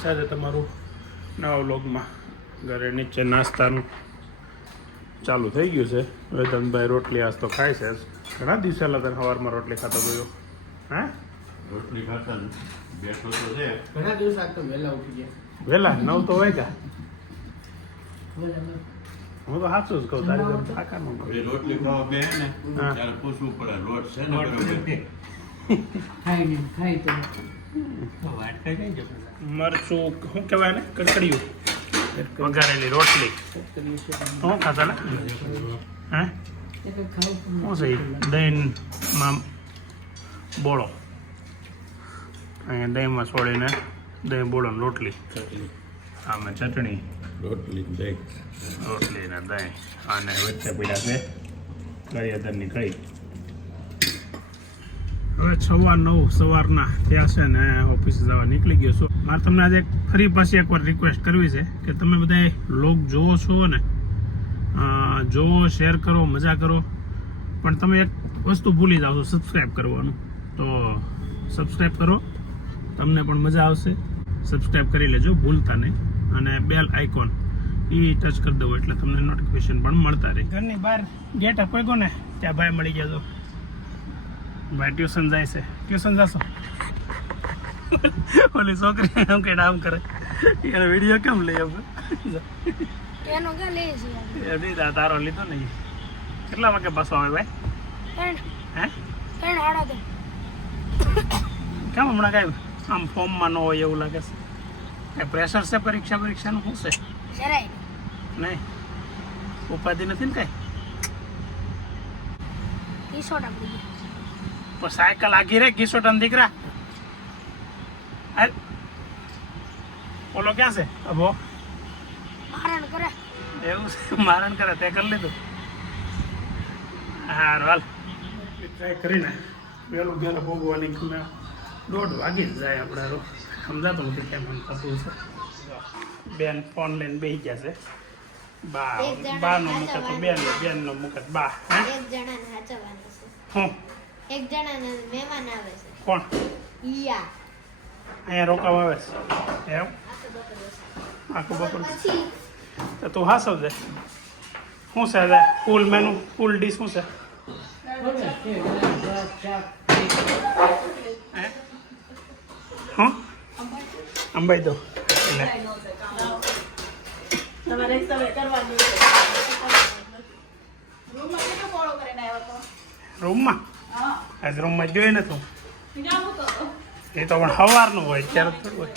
સ્વાગત છે તમારું નવા વ્લોગમાં. ઘરે નીચે નાસ્તાનું ચાલુ થઈ ગયું છે. વેદનભાઈ રોટલી આજ તો ખાય છે. ઘણા દિવસે તને સવારમાં રોટલી ખાતો ગયો? હા, રોટલી ખાતા બેઠો તો છે. ઘણા દિવસ આજ તો વહેલા ઉઠી ગયા. વહેલા 9 તો વાગ્યા. હું તો સાચું જ કહું, તારી જેમ થાકા ન કહું. રોટલી ખાવા બે ને હા. ત્યારે પૂછવું પડે લોટ છે ને બરોબર. ખાઈ તો મરચું શું કહેવાય ને, કડકડિયું વઘારેલી રોટલી શું ખાતા ને? હા, શું છે દહીંમાં બોળો, અહીંયા દહીંમાં છોડીને દહીં બોળોની રોટલી, આમાં ચટણી, રોટલી દહીં, રોટલી ને દહીં, અને વચ્ચે પીડા છે કરિયાદરની કઈ. હવે 9:15 સવારના થયા છે ને ઓફિસે જવા નીકળી ગયો છું. મારે તમને આજે ફરી પાછી એકવાર રિક્વેસ્ટ કરવી છે કે તમે બધા લોગ જોવો છો ને, જોવો, શેર કરો, મજા કરો, પણ તમે એક વસ્તુ ભૂલી જાઓ છો, સબસ્ક્રાઈબ કરવાનું. તો સબસ્ક્રાઈબ કરો, તમને પણ મજા આવશે. સબસ્ક્રાઈબ કરી લેજો ભૂલતા નહીં, અને બેલ આઇકોન એ ટચ કરી દો એટલે તમને નોટિફિકેશન પણ મળતા રહે. ઘરની બહાર ગેટ અપાઈ ને ત્યાં ભાઈ મળી ગયા. તો ભાઈ ટ્યુશન જાય છે. ટ્યુશન જશો? ઓલી છોકરી એમ કે આમ કરે, એનો વિડીયો કેમ લઈ આપણે? એનો કે લે છે એ દીધા તારો લીધો ને. કેટલા વાગે પાછો આવે ભાઈ? હે, કેમ હમણાં કાંઈ આમ ફોર્મમાં ન હોય એવું લાગે છે? કાંઈ પ્રેશર છે પરીક્ષાનું? શું છે? જરાય નહીં, ઉપાધિ નથી ને કાંઈ? ઈસોટા પડી ગયા. પણ સાયકલ આગી રે ઘીસોટાના દીકરા. ઓલો ક્યાં છે? અભો મારણ કરે. એવું છે? મારણ કરે તે કરી લીધું? હા, હાલ ટ્રાય કરીને વહેલું ઘરે ભોગવાની ગમે 1:30 વાગી જ જાય આપણે. સમજાતું નથી કેમ એમ થતું છે. બેન ફોન લઈને બેસી ગયા છે. બાનો મૂકે તો બેનનો મૂકે તો બા. એક જણાને સાચવવાનું છે. હું એક જણાને મહેમાન આવે છે. કોણ ઈયા અહીંયા રોકાવા આવે છે? એમ આખું બપોર તો તું હા સમજે. શું છે ફૂલ મેનુ, ફૂલ ડીશ શું છે? હા, અંબાઈ દો એટલે રૂમમાં આજ રૂમમાં જોઈ ને તું? એ તો પણ સવારનું હોય, ત્યારે થોડું હોય.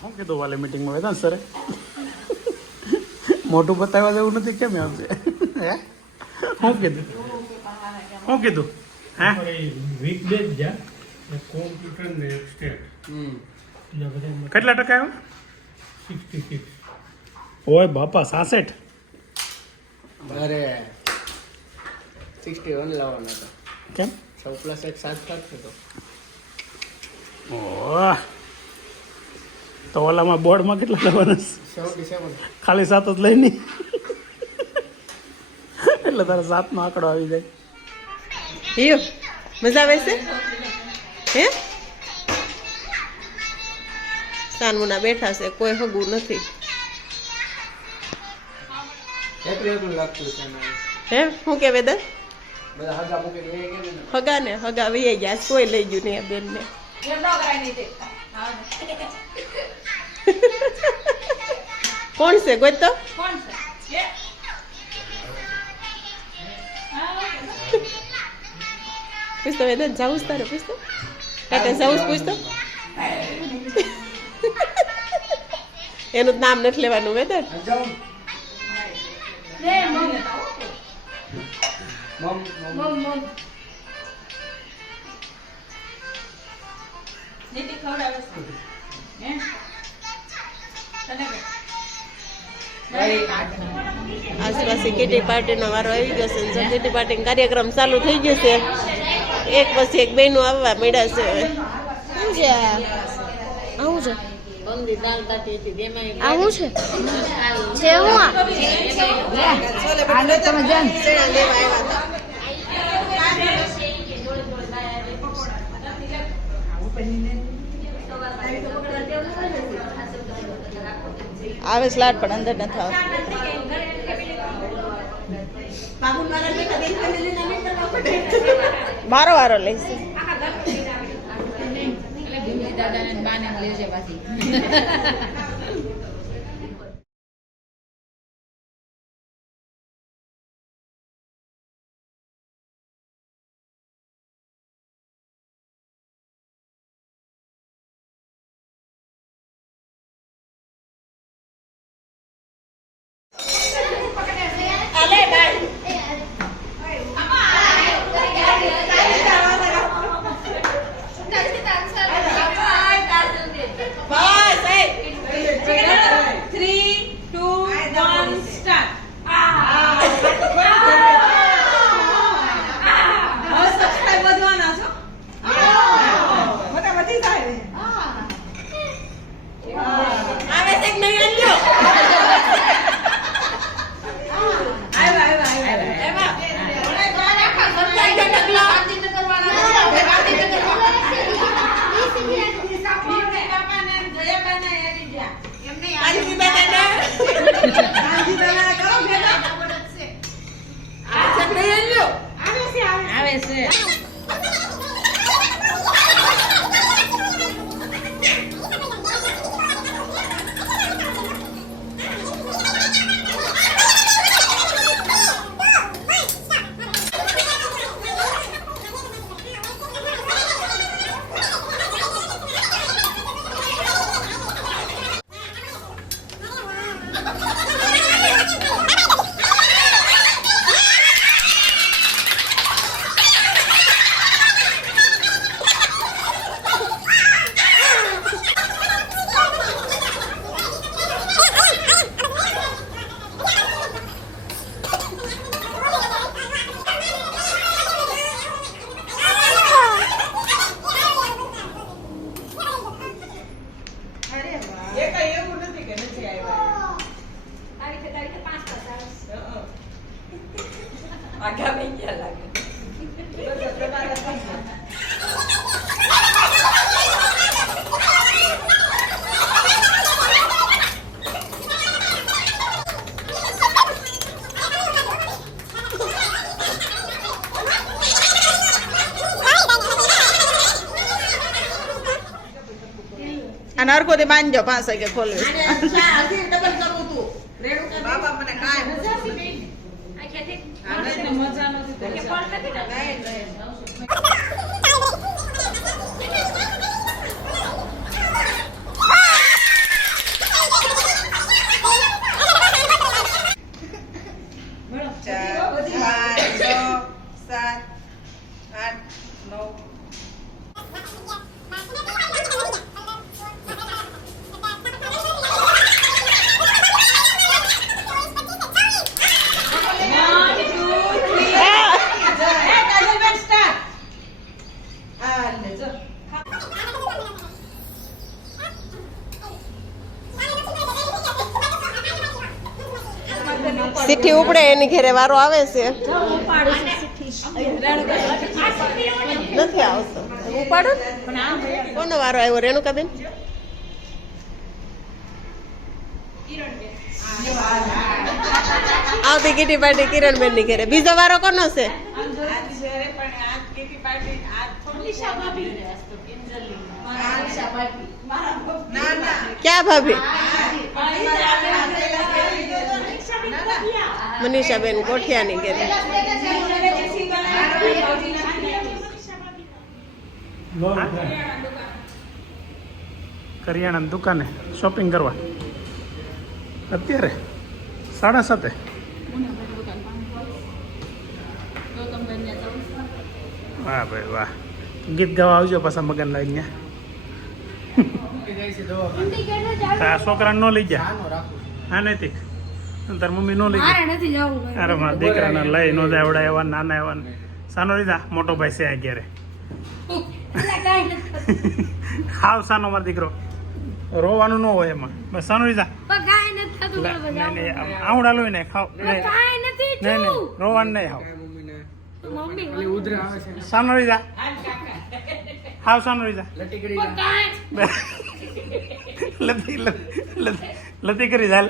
શું કીધું વાલે મીટિંગમાં હતા ને સરે? મોટું બતાવવા જેવું નથી કેમ આવશે? હે, શું કીધું? હે, વીકડેઝ જા કોમ્પ્યુટર ને સ્ટેટ કેટલા ટકા આવ્યો? 66. ઓય બાપા 66. અરે 61 લાવવાનો હતો. કેમ? 6 + 1 7 થતો હતો. ઓહ, તો ઓલામાં બોર્ડમાં કેટલા લેવાના? 77. ખાલી 7 જ લઈ નહીં એટલે તારે 7 નો આંકડો આવી જાય. મજા આવે છે? હે, સાનમુના બેઠા છે, કોઈ હગું નથી. એકલું લાગતું છે ને. હે, શું કે વેદન? બધા હગા મૂકીને વહી ગયા ને. હગા ને હગા વહી ગયા, કોઈ લઈ ગયું નહીં આ બેન ને. કોણ છે? કોઈ તો પૂછતો વેદન, જાવું જ તારે? પૂછતો કાકા જાવું જ? પૂછતો એનું નામ નથી લેવાનું વેદન. જાઓ. મમ આસપાસ કીટી પાર્ટીનો વારો આવી ગયો છે. જો કીટી પાર્ટી કાર્યક્રમ ચાલુ થઈ ગયો છે, એક પછી એક બહેનો આવવા મળ્યા છે. હવે શું છે? આવું છે? આવું છે? છે હું આ તમે જાણ આવે સ્લાડ પણ અંદર નથી આવતું. મારો વારો લઈશ. અને હરખો થી બાંધજો 5 વાગે ખોલવી. સીઠી ઉપડે એની ઘેરે વારો આવે છે. નથી આવતો. ઉપાડો. કોનો વારો આવ્યો? રેણુકાબેન. આવતી કીટી પાર્ટી કિરણબેન ની ઘેરે. બીજો વારો કોનો છે? ક્યાં ભાભી? મનીષાબેન કોઠિયાની ઘેરે. કરિયાણાની દુકાને શોપિંગ કરવા અત્યારે 7:30. વાહ ભાઈ વાહ. ગીત ગાવા આવજો પાછા મગન લાગી. છોકરાને ન લઈ જા. હા નૈતિક તાર મમ્મી નો લઈ જાય. અરે મારા દીકરાને લઈ નો જાય. એવડા એવા નાના એવા સાનો લીધા. મોટો ભાઈ છે ઘેરે. હાવ સાનો મારો દીકરો. રોવાનું ન હોય એમાં. બસ સાનો લીધા. આવડા લોહી ને ખાવ. નહીં રોવાનું નહીં હાવ. સાનો લીધા. હાવ સાનો લીધા. લતી કરી ચાલ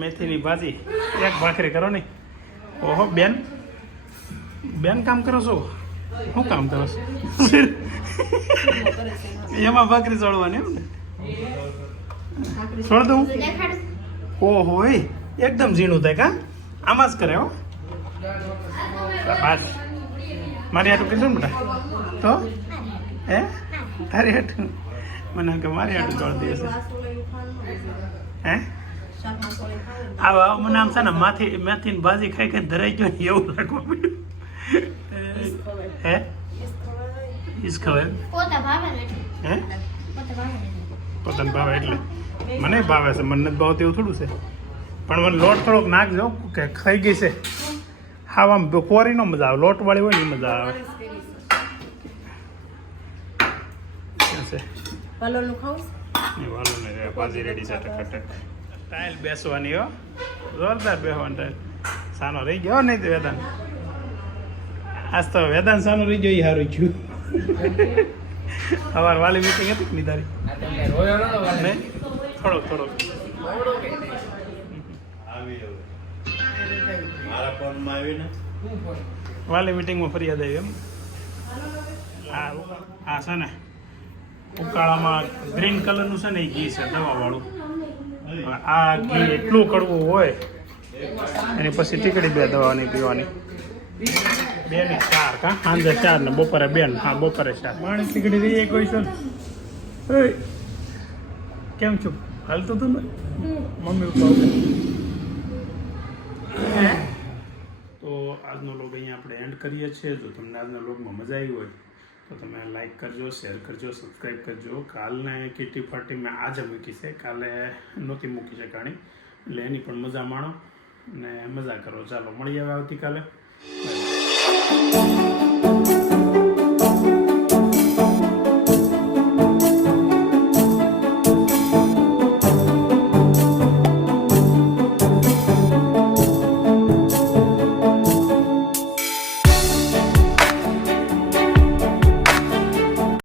મેથીની ભાજી એક ભાખરી કરો ને. ઓહો બેન બેન કામ કરો છો? શું કામ કરો છો? એમાં ભાખરી ચડવાની એમ ને? છોડ દઉં? ઓહો એ એકદમ ઝીણું થાય કા? આમાં જ કરે હો. બસ મારી હાટું કીધું ને બેટા તો હે તારી હાટું મને કે મારી હાટું કરી દે હે આવા મને આમ છે ને મેથીની ભાજી ખાઈ ખાઈ ધરાઈ ગયો ને એવું લાગવા મળ્યું. હે ઈસ ખવાય હે પોતાને ભાવે એટલે મને ભાવે છે, મને નથી ભાવતું એવું થોડું છે. પણ મને લોટ થોડોક નાખજો કે ખાઈ ગઈ છે. હા આમ કોરી નો મજા આવે, લોટ વાળી હોય ને મજા આવે. ભાજી રેડી છે. ટાઈલ બેસવાની હો, જોરદાર બેસવાની ટાઈલ. સાનો રહી ગયો નહીં તો વેદાંત. આજ તો વેદાંત સાનો રહી ગયો એ સારું થયું. સવાર વાલી મીટિંગ હતી કે નહીં તારી? નહીં થોડોક આવી હવે મારા ફોનમાં આવી ને વાલી મીટિંગમાં ફરિયાદ આવી એમ. આ છે ને ઉકાળામાં ગ્રીન કલરનું છે ને એ ઘી છે દવાવાળું. આ ઘી એટલું કડવું હોય એની પછી ટીકડી 2 દવાની પીવાની. 2 ને 4 કા સાંજે 4 ને બપોરે 2 ને હા બપોરે 4 પાણી ટીકડી રહી કોઈ છે ને. કેમ છું હાલતું હતું ને મમ્મી પપ્પા? તો આજનો લોગ અહીંયા આપણે એન્ડ કરીએ છીએ. જો તમને આજના લોગમાં મજા આવી હોય તો તમે લાઈક કરજો, શેર કરજો, સબસ્ક્રાઈબ કરજો. કાલને કીટી પાર્ટી મેં આજે મૂકી છે, કાલે નહોતી મૂકી છે કાણી, એટલે એની પણ મજા માણો ને મજા કરો. ચાલો મળીએ હવે આવતીકાલે.